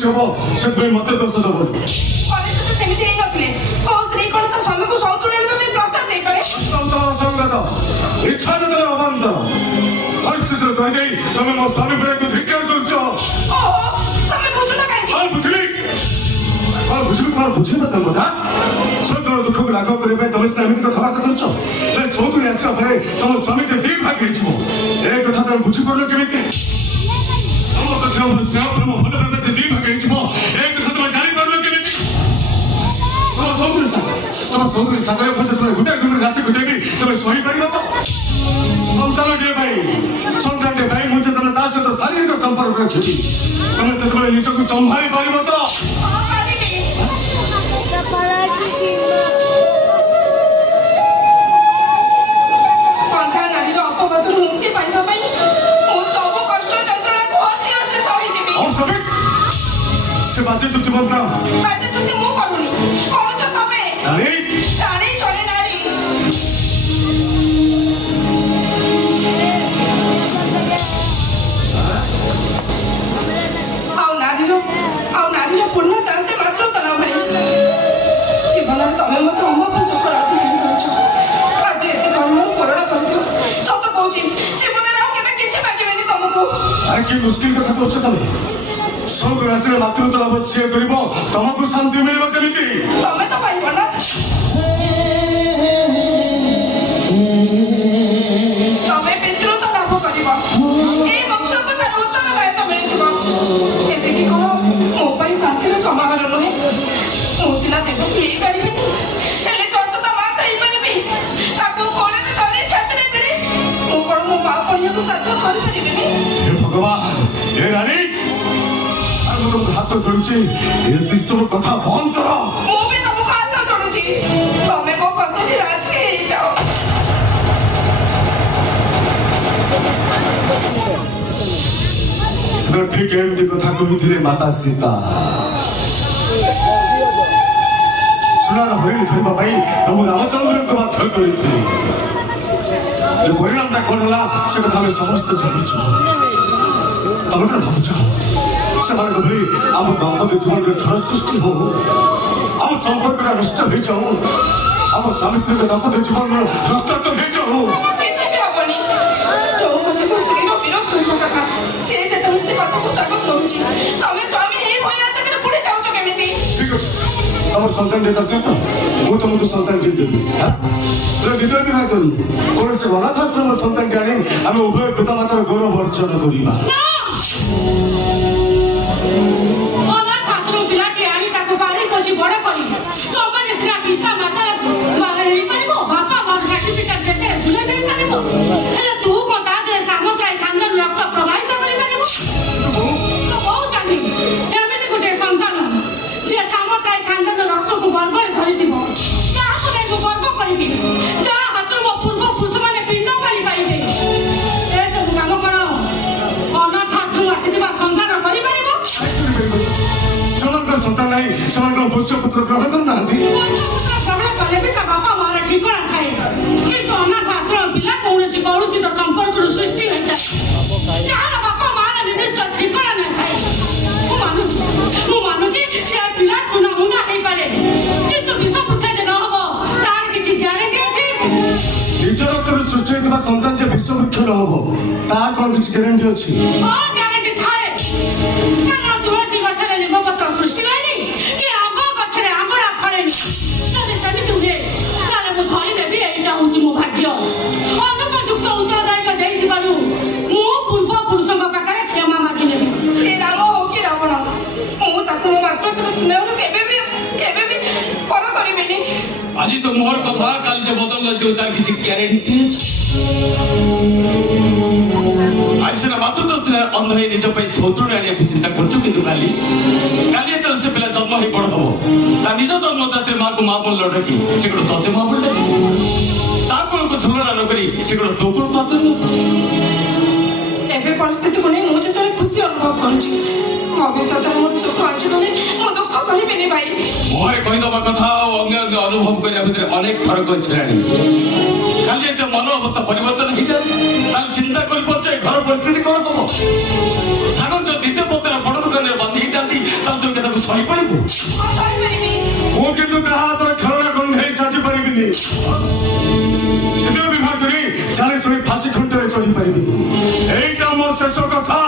ସୃଷ୍ଟି ହବ ସେଥିପାଇଁ ମତେ ଦୋଷ ଦେବନି। ପରିସ୍ଥିତି ସେମିତି ହେଇନଥିଲେ କୋଉ ସ୍ତ୍ରୀ କଣ ତା ସ୍ୱାମୀକୁ ସନ୍ତୁଳନ ଆଣିବା ପାଇଁ ପ୍ରସ୍ତାବ ଦେଇପାରେ? ଅସଙ୍ଗତ ଇଚ୍ଛା ନଦେଲେ ଅବାନ୍ତର ପରିସ୍ଥିତିରେ କହିଦେଇ ତମେ ମୋ ସ୍ୱାମୀ ପିଲାକୁ ଧିକ୍କାର କରୁଛ। ଓହୋ ତମେ ବୁଝୁନ କାହିଁକି? କଣ ବୁଝିଲି କଣ ବୁଝିବ ତମ କଥା? ସୌତୁର ଦୁଃଖକୁ ଲାଘବ କରିବା ପାଇଁ ତମେ ସିନା ଏମିତି କଥାବାର୍ତ୍ତା କରୁଛ। ସୌତୁରୀ ଆସିବା ପରେ ତମ ସ୍ୱାମୀ ଯେ ଦି ଭାଗ ହେଇଯିବ ଏ କଥା ତମେ ବୁଝିପାରିଲ କେମିତି? ସ୍ନେହ ପ୍ରେମ ଭଲ ଭାବେ ଯେ ଦି ଭାଗ ହେଇଯିବ ଏ କଥା ତମେ ଜାଣିପାରିଲ କେମିତି? ତମ ସୌତୁରୀ ସାଗରରେ ପଛେ ତମେ ଗୋଟାଏ ରୁମରେ ରାତି ବିତେଇବି ତମେ ସହିପାରିବ ତ? ସନ୍ତାନଟିଏ ପାଇଁ ମୁଁ ଯେତେବେଳେ ତା ସହିତ ଶାରୀରିକ ସମ୍ପର୍କ ରଖିବି ତମେ ସେତେବେଳେ ନିଜକୁ ସମ୍ଭାଳି ପାରିବ ତ? କନ୍ଥା ନାରୀର ଅପବାଦରୁ ମୁକ୍ତି ପାଇବା ପାଇଁ ମୁଁ ସବୁ କଷ୍ଟ ଯନ୍ତ୍ରଣାକୁ ହସି ହସି ସହିଯିବି। ସେ ବାଜେ ଚୁକ୍ତି ବନ୍ଦ ବାଜେ ଚୁକ୍ତି ମୁଁ କରୁନି, କରୁଛ ତମେ। ନାରୀ ଚଳେ ନାରୀ। ଆଉ ନାରୀର ପୂର୍ଣ୍ଣତା ସେ ମାତ୍ର ତନା ଭଳି। ଜୀବନରେ ତମେ ମତେ ଅମୋଘ ସୁଖର ଅଧିକାରୀ କରୁଛ। ଆଜି ଏତେ କର୍ମର ପୂରଣ କରିଦିଅ। ସତ କହୁଛି ଜୀବନରେ ଆଉ କେବେ କିଛି ମାଗିବେନି ତମକୁ। ଆରେ କି ମୁସ୍କିଲ କଥା କହୁଛ ତମେ? ସବୁ ରାଶିରେ ମାତୃତ୍ୱ ଲାଭ ସିଏ କରିବ, ତମକୁ ଶାନ୍ତି ମିଳିବ କେମିତି? ତମେ ତ ପାଇବ ନା। ତମେ ପିତୃତ୍ୱ ଲାଭ କରିବ। ଏଇ ବଂଶକୁ ତାର ଉତ୍ତରଦାୟିତ୍ୱ ମିଳିଯିବ। ଏତିକି କହ ମୋ ପାଇଁ ଶାନ୍ତିର ସମାହାର ନୁହେଁ। ମୁଁ ସିନା ଦେବକି ହେଇପାରିବିନି, ହେଲେ ଯଶୋଦ ମା ତ ହେଇପାରିବି। ତାକୁ କୋଳରେ ଧରି ଛାତିରେ ଭିଡ଼ି ମୁଁ କଣ ମୋ ମା ପଣିଆକୁ ସାଧ୍ୟ କରିପାରିବିନି? ହେ ଭଗବାନ, ହେ ରାଣୀ, ମୁଁ ତମକୁ ହାତ ଯୋଡୁଛି ଏ ବିଷୟ କଥା ବନ୍ଦ କର। ମୁଁ ବି ତମକୁ ହାତ ଯୋଡୁଛି, ତମେ ମୋ କଥାରେ ରାଜି ହେଇଯାଅ। ସେଟା ଠିକ ଏମିତି କଥା କହିଥିଲେ ମାତା ସୀତା। ସୁନାର ହରିଣ ଧରିବା ପାଇଁ ପ୍ରଭୁ ରାମଚନ୍ଦ୍ରଙ୍କୁ ବାଧ୍ୟ କରିଥିଲେ। ପରିଣାମଟା କଣ ହେଲା ସେ କଥା ଆମେ ସମସ୍ତେ ଜାଣିଛୁ। ତମେ କଣ ଭାବୁଛ ସେମାନଙ୍କ ଭଳି ଆମ ଦାମ୍ପତ୍ୟ ଜୀବନରେ ଝଡ଼ ସୃଷ୍ଟି ହଉ, ଆମ ସମ୍ପର୍କଟା ନଷ୍ଟ ହେଇଯାଉ, ଆମ ସ୍ୱାମୀ ସ୍ତ୍ରୀଙ୍କ ଦାମ୍ପତ୍ୟ ଜୀବନର ରକ୍ତାକ୍ତ ହେଇଯାଉ? କିଛି ବି ହବନି। ଯୋଉ କଥାକୁ ସ୍ତ୍ରୀର ବିରୋଧ କରିବା କଥା ସେ ଯେତେବେଳେ ସେ କଥାକୁ ସ୍ୱାଗତ କରୁଛି, ତମେ ସ୍ୱାମୀ ହେଇ ଭଳି ଆଶାକରେ ପୁଣି ଯାଉଛ କେମିତି? ଠିକ ଅଛି, ତମର ସନ୍ତାନଟିଏ ଦରକାର ତ ମୁଁ ତମକୁ ସନ୍ତାନଟିଏ ଦେବି। ଦ୍ୱିତୀୟ ବିବାହ କରିବୁ, କୌଣସି ଅନାଥ ଆଶ୍ରମର ସନ୍ତାନଟି ଆଣି ଆମେ ଉଭୟ ପିତାମାତାର ଗୌରବ ଅର୍ଜନ କରିବା। ଅନାଥ ଆଶ୍ରମ ପିଲାଟି ଆଣି ତାକୁ ପାଳି ପୋଷି ବଡ଼ କରିବି। ତମେ ସିନା ପିତା ମାତାର ହେଇପାରିବ, ବାପା ମାର ସାର୍ଟିଫିକେଟ କେତେ ଝୁଲେଇ ଦେଇପାରିବ, ହେଲେ ତୁ କଣ ତା ଦେହରେ ସାମଗ୍ରୀ ଖାନଦାନ ରକ୍ତ ପ୍ରବାହିତ କରିପାରିବୁ? ବହୁ ଚାହିଁ ଏମିତି ଗୋଟେ ସନ୍ତାନ ଯିଏ ସାମଗ୍ରୀ ଖାନଦାନ ରକ୍ତକୁ ଗର୍ବରେ ଧରିଥିବ, ଯାହାକୁ ନେଇ ମୁଁ ଗର୍ବ କରିବି, ଯାହା ହାତରୁ ମୋ ପୂର୍ବ ପୁରୁଷମାନେ ପିଣ୍ଡ ପାଣି ପାଇବେ। ଏସବୁ କାମ କଣ ଅନାଥ ଆଶ୍ରମ ଆସିଥିବା ସନ୍ତାନ କରିପାରିବ? ସେମାନଙ୍କର ସନ୍ତାନ ନାହିଁ, ସେମାନଙ୍କର ପୋଷ୍ୟପୁତ୍ର ଗ୍ରହଣ କରୁନାହାନ୍ତି। ଗ୍ରହଣ କଲେ ବି ତା ବାପା ମାର ଠିକଣା ଥାଏ, କିନ୍ତୁ ଅନାଥ ଆଶ୍ରମ ପିଲା କୌଣସି କଳୁଷିତ ସମ୍ପର୍କରୁ ସୃଷ୍ଟି ହୋଇଥାଏ, ଯାହାର ବାପା ମାର ନିର୍ଦ୍ଦିଷ୍ଟ ଠିକଣା ନଥାଏ। ମୁଁ ମାନୁଛି ସେ ପିଲା ସୁନା ମୁଣ୍ଡା ହେଇପାରେ, କିନ୍ତୁ ବିଷ ପୁଠା ଯେ ନ ହବ ତାର କିଛି ଗ୍ୟାରେଣ୍ଟି ଅଛି? ନିଜ ରକ୍ତରୁ ସୃଷ୍ଟି ହୋଇଥିବା ସନ୍ତାନ ଯେ ବିଷବୃକ୍ଷ ନ ହବ ତାର କଣ କିଛି ଗ୍ୟାରେଣ୍ଟି ଅଛି? ହଁ ଗ୍ୟାରେଣ୍ଟି ଥାଏ। କାରଣ ତୁଳସୀ ଗଛରେ ନିମ୍ବପତ୍ର ସୃଷ୍ଟି ହୁଏନି କି ଆମ୍ବ ଗଛରେ ଆମ୍ବଳା ଫଳେନି। ଯଦି ସେମିତି ହୁଏ ତାହେଲେ ମୁଁ ଧରିନେବି ଏଇଟା ହଉଛି ମୋ ଭାଗ୍ୟ। ଅନୁପଯୁକ୍ତ ଉତ୍ତରଦାୟିତ୍ୱ ଦେଇଥିବାରୁ ମୁଁ ପୂର୍ବ ପୁରୁଷଙ୍କ ପାଖରେ କ୍ଷମା ମାଗିନେବି। ସେ ରାମ ହଉ କି ରାବଣ, ମୁଁ ତାକୁ ମୋ ମାତୃତ୍ୱ ସ୍ନେହରୁ କେବେ ବି ପର କରିବିନି। ଆଜି ତ ମୋର କଥା, କାଲି ସେ ବଦଳ ଯିବ ତାର କିଛି ଗ୍ୟାରେଣ୍ଟି ଅଛି? ଆଜି ସିନା ମାତୃତ୍ୱ ସ୍ନେହ ଅନ୍ଧ ହେଇ ନିଜ ପାଇଁ ଶତ୍ରୁଣି ଆଣିବାକୁ ଚିନ୍ତା କରୁଛୁ, କିନ୍ତୁ କାଲି ଯେତେବେଳେ ସେ ପିଲା ଜନ୍ମ ହେଇ ବଡ ହବ ତା ନିଜ ଜନ୍ମଦାତ୍ରୀ ମାକୁ ମା ବୋଲ ଡାକି ସେ ଗୋଟେ ତତେ ମା ବୋଲ ଡାକି ତା କୋଳକୁ ଝୁଲଣା ନ କରି ସେ ଗୋଟେ ତୋ କୋଳକୁ ହାତ ଏବେ ପରିସ୍ଥିତିକୁ ନେଇ ମୁଁ ଯେତେବେଳେ ଖୁସି ଅନୁଭବ କରୁଛି, ଭବିଷ୍ୟତରେ ମୋର ସୁଖ ଅଛି ବୋଲି ମୁଁ ଦୁଃଖ କରିବିନି ଭାଇ। ମୁହଁରେ କହିଦବା କଥା ଆଉ ଅଙ୍ଗ ଅଙ୍ଗ ଅନୁଭବ କରିବା ଭିତରେ ଅନେକ ଫରକ ଅଛି ରାଣୀ। ଖାଲି ଏତେ ମନ ଅବସ୍ଥା ପରିବର୍ତ୍ତନ ହେଇଯାଏ, ତାହେଲେ ଚିନ୍ତା କରିପାରୁଛ ଏ ଘର ପରିସ୍ଥିତି କଣ ହବ? ସାଗର ଯୋଉ ଦ୍ୱିତୀୟ ପତ୍ର ବଡ ଦୋକାନରେ ବାନ୍ଧି ହେଇଥାନ୍ତି ତାହେଲେ ମାରିବୁ ସହିପାରିବି ମୁଁ କିନ୍ତୁ କାହା ହାତରେ ଖେଳନା ଗନ୍ଧେଇ ସାଜି ପାରିବିନି କିନ୍ତୁ ବିବାହ କରି ଚାଲି ଶୁଣି ଫାଶୀ ଖୁଣ୍ଟରେ ଚଢି ପାରିବିନି ଏଇଟା ମୋ ଶେଷ କଥା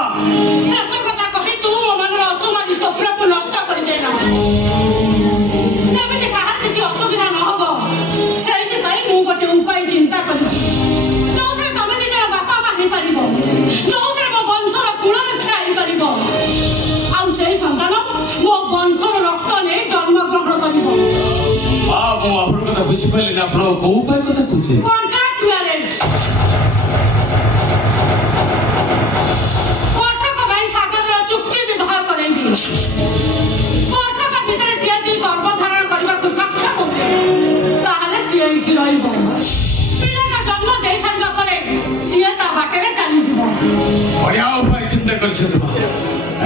ଶେଷ କଥା କହି ତୁ ମୋ ମନର ଅସୁମାରୀ ସ୍ୱପ୍ନକୁ ନଷ୍ଟ କରିଦେଲା ଏମିତି କାହାର କିଛି ଅସୁବିଧା ନ ହବ ସେଇଥିପାଇଁ ମୁଁ ଗୋଟେ ଉପାୟ ଚିନ୍ତା କରିଛି ଯୋଉଥିରେ ତମେ ନିଜର ବାପା ମା ହେଇପାରିବ ଯୋଉଥିରେ ମୋ ବଂଶର କୁଳ ରକ୍ଷା ହେଇପାରିବ ଆଉ ସେଇ ସନ୍ତାନ ମୋ ବଂଶର ରକ୍ତ ନେଇ ଜନ୍ମଗ୍ରହଣ କରିବ ମା ମୁଁ ଆପଣଙ୍କ କଥା ବୁଝିପାରିଲି ନା ଆପଣ କୋଉ ଉପାୟ କଥା କହୁଛେ କଣ୍ଟ୍ରାକ୍ଟ ମ୍ୟାରେଜ ବର୍ଷକ ପାଇଁ ସାଗରର ଚୁକ୍ତି ବିବାହ କରେଇବି ବର୍ଷକ ଭିତରେ ସିଏ ଯଦି ଗର୍ଭଧାରଣ କରିବାକୁ ସକ୍ଷମ ହୁଏ ତାହେଲେ ସିଏ ଏଇଠି ରହିବ ପିଲାଟା ଜନ୍ମ ଦେଇ ସାରିବା ପରେ ସିଏ ତା ବାଟରେ ଚାଲିଯିବ ବଢିଆ ଉପାୟ ଚିନ୍ତା କରିଛନ୍ତି ମା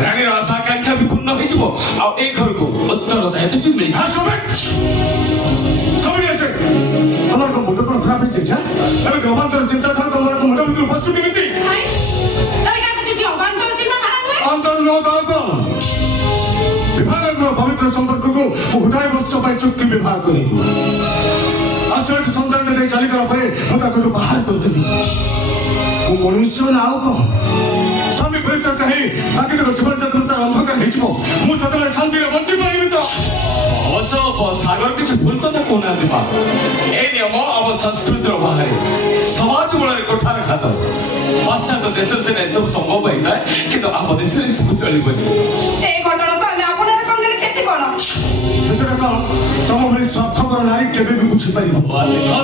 ରାଣୀର ଆଶା ଆକାଂକ୍ଷା ବି ପୂର୍ଣ୍ଣ ହେଇଯିବ ଆଉ ଏ ଘରକୁ ଉତ୍ତରଦାୟିତ୍ୱ ବି ମିଳିଯିବ তোমার মুন্ড কোন খারাপ হয়েছে তবে গমান্তর চিন্তাধারা তোমার মুন্ড ভিতরে বস্তু কেমিতি ଏଇଟା କିଛି ଅବାନ୍ତର ଚିନ୍ତାଧାରା ନୁହେଁ অন্তর নদন বিবাহের পবিত্র সম্পর্কକୁ ମୁଁ ଗୋଟାଏ ବର୍ଷ ପାଇଁ ଚୁକ୍ତି ବିବାହ କରିବି ଆଉ ସେଠୁ ସନ୍ତାନ ଦେଇ ଚାଲିଗଲା ପରେ ମୁଁ ତାକୁ ଏଠୁ ବାହାର କରିଦେବି ମୁଁ ମଣିଷ ନା ଆଉ କଣ ସ୍ୱାମୀ ପ୍ରୀତ କହି ବାକି ତକ ଜୀବନ ଯାତ୍ରା ତାର ଅନ୍ଧକାର ହେଇଯିବ ମୁଁ ସେତେବେଳେ ଶାନ୍ତିରେ ବଞ୍ଚି ପାରିବି ତ ଅବଶ୍ୟ ସାଗର କିଛି ଭୁଲ କଥା କହୁନାହାନ୍ତି ମା ଏ ନିୟମ ଆମ ସଂସ୍କୃତିର ବାହାରେ ସମାଜ ମୂଳରେ କୋଠାର ଖାତ ପାଶ୍ଚାତ୍ୟ ଦେଶରେ ସେଟା ଏସବୁ ସମ୍ଭବ ହେଇଥାଏ କିନ୍ତୁ ଆମ ଦେଶରେ ଏସବୁ ଚଳିବନି এই ঘটনাକୁ ଆମେ ଆପଣଙ୍କ କଣ୍ଡରେ କ୍ଷତି କଣ ସେଥିରେ କଣ ତମ ଭଳି ସ୍ୱାର୍ଥପର ନାରୀ କେବେ ବି ବୁଝିପାରିବ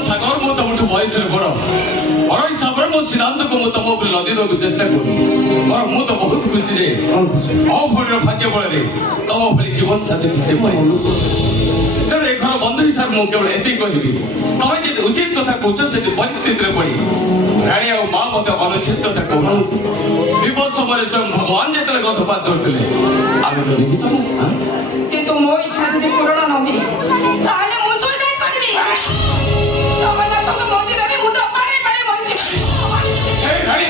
ସାଗର ମୁଁ ତମଠୁ ବୟସରେ ବଡ ହିସାବରେ ମୋ ସିଦ୍ଧାନ୍ତକୁ ମୁଁ ତମ ଉପରେ ଲଦିବାକୁ ଚେଷ୍ଟା କରୁନି ମୁଁ ତ ବହୁତ ଖୁସି ଯେ ମୋ ଭଳିର ଭାଗ୍ୟ ବଳରେ ତମ ଭଳି ଜୀବନ ସାଥୀ ସେ ପାଇଛି ତେଣୁ ଏ ଘର ବନ୍ଧୁ ହିସାବରେ ମୁଁ କେବଳ ଏତିକି କହିବି ତମେ ଯଦି ଉଚିତ କଥା କହୁଛ ସେଠି ପରିସ୍ଥିତିରେ ପଡି ରାଣୀ ଆଉ ମା ମଧ୍ୟ ଅନୁଚିତ କଥା କହୁନାହାନ୍ତି ବିପଦ ସମୟରେ ସ୍ୱୟଂ ଭଗବାନ ଯେତେବେଳେ ଗର୍ଭପାତ ଧରିଥିଲେ ଆମେ ତ ନିମିତ୍ତ ନା କିନ୍ତୁ ମୋ ଇଚ୍ଛା ଯଦି ପୂରଣ ନ ହୁଏ ତାହେଲେ ମୁଁ ସୁଇସାଇଡ୍ କରିବି ଜଗନ୍ନାଥଙ୍କ ମନ୍ଦିରରେ ମୁଁ ତ ପାଣି ପାଣି ମରିଯିବି ରାଣୀ